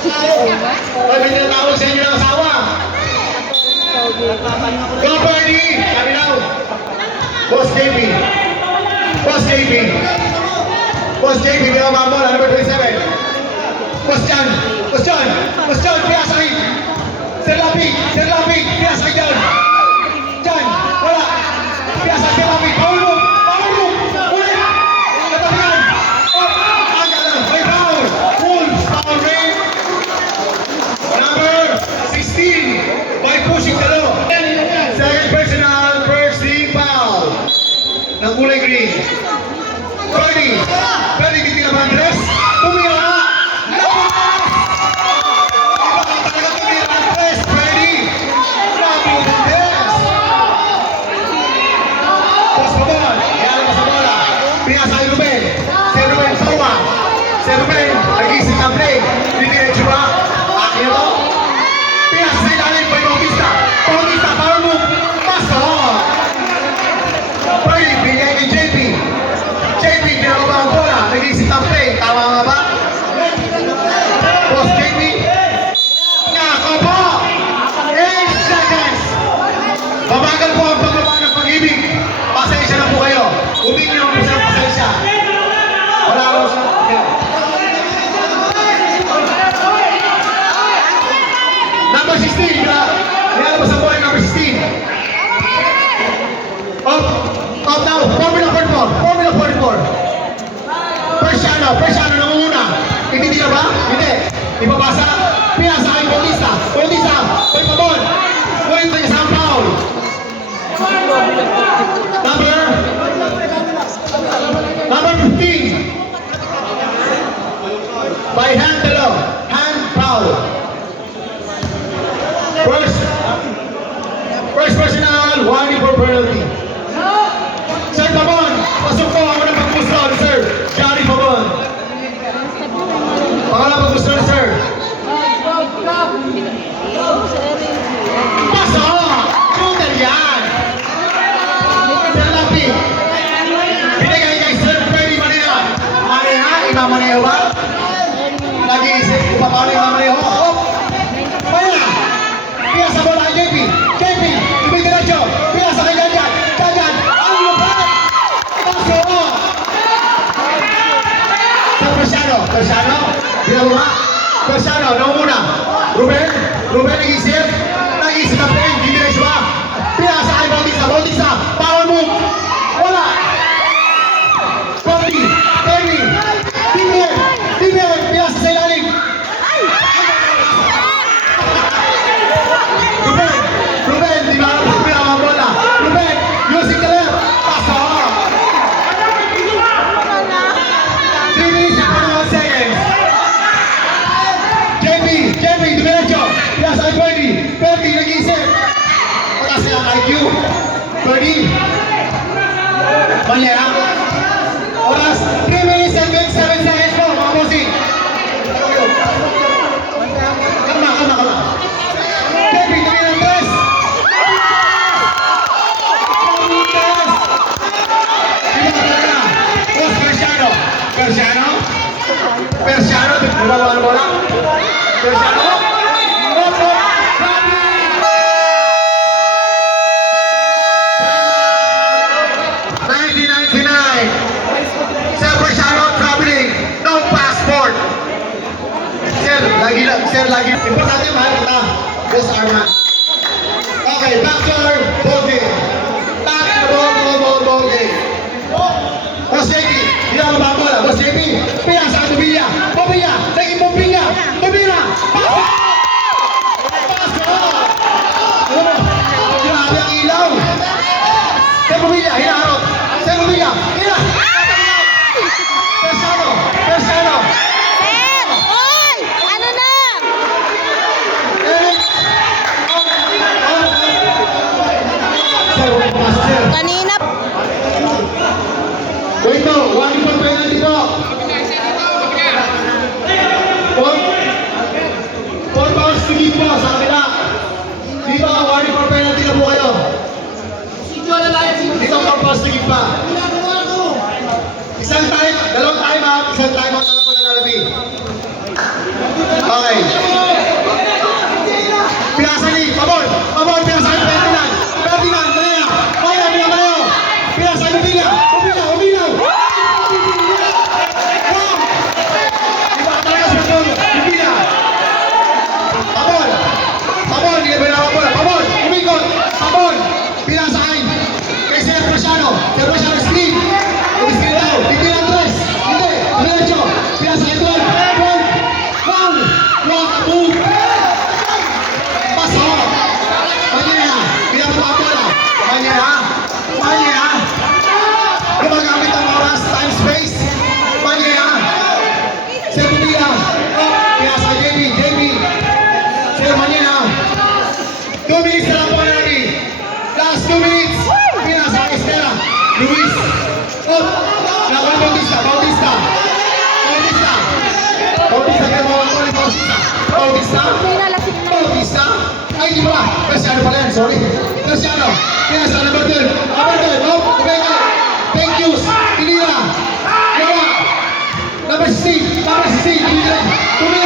Hoy, may tinatawag sa inyo ng asawa. Go, Bernie! Sabi daw. Boss JP. Boss JP. Boss JP, di ba mabol? Number 27. Boss John. Boss John. Boss John, piyasa kayo. Sir Lapig. Sir Lapig, piyasa kayo dyan. John, wala. Piyasa, Sir Lapig. Power move. Power move. Ulit. Katabihan. May foul. Wolves, foul rate. Number 16. By pushing the law. Second personal, first team foul. Ng kulay green. Bernie. Bernie, hindi ka ba ang dress? Tumira na. Babagal po ang pagbaba ng pag-ibig. Pasensya na po kayo. Humingi naman po sa pasensya. Wala raw sa... Number 16. Kaya ba sa boy number 16? Up now. Formula 44. Formula 44. Persiano nangunguna. Hindi na ba? Hindi. Ipapasa. Piyasa kay Bautista. Bautista. May pabon. Point ng isang foul. Number 15. By hand below. Hand foul. First personal, warning for penalty. Sir Pabon, pasok po ako ng pagpuslon, sir. Johnny Pabon. Pangalang pagpuslon, sir. Pasok! Shooter yan! Sir Lapi. Binigay kay Sir Freddy Manila. Manila, imamaneho ba? Nag-iisip kung paano imamaneho. Oh! Paya! Piyasa bola kay JP. JP, ibig diretso. Piyasa kay Janjan. Janjan, ang lupat! Pasok! Sir Persiano. Ginagawa. Persiano, naumuna. Ruben, nag-isip na play, hindi diretso ba? Piyasa kay Bautista. Power move. Wala. Bernie. Tibian, piyasa sa ilalim. Ruben, di ba? Pinaka bola. Ruben, using the left. Pasok. 3 minutes and 21 seconds. JP, diretso. Piyasa kay Bernie, nag-iisip. Pagkas niya IQ. Bernie. Mali ha? Oras, 3 minutes and 27 seconds po, mga bossing. Kalma. JP, tingin ang tres. Boss Persiano, bumawa ng bola. Persiano. 1999. Sir Persiano traveling. No passport. Sir, lagi. Importante mahal kita. Boss Arman. Okay, back to our ball game. Back to ball game. Boss JP, hindi ako mababola. Boss JP, piyasa ka Bobilla. Naging Bobilla. Pasok! Grabe ang ilaw. Sir Bobilla, hinaharot. Persiano. Hoy! Ano na? Sir. Kanina. Wait po, warning for penalty po. Four powers to give po sa kabila. Dito, warning for penalty na po kayo. Dito, 4 powers to give pa. Isang time out na lang po na lalabi. Okay. Pinasali, pabor, pinasali, Ferdinand, Manila, Manila, pinasali, Uminaw. Iba talaga sa doon, Uminaw. Pabor, hindi na pinawag bola, pabor, umikot, pabor, pinasakay, kay Sir Prasiano, screen daw, hindi na tres, hindi, diretso, pinasakay doon, foul, move, paso, Manila, pinapawag bola, Manila, gumagamit ang oras, time, space, Manila, Sir Pupila, pinasakay JB, Sir Manila, 2 minutes na lang po na natin. Last 2 minutes. Pinasa Estela. Luis. Up. Nakuha Bautista. Bautista. Kaya mga kulit Bautista. Bautista. Ay, di ba? Presiano pala yan. Sorry. Presiano. Pinasa number 12. Up. Umeka. Thank you. Tinira. Yawa. Number 16. Tinira. 2 minutes.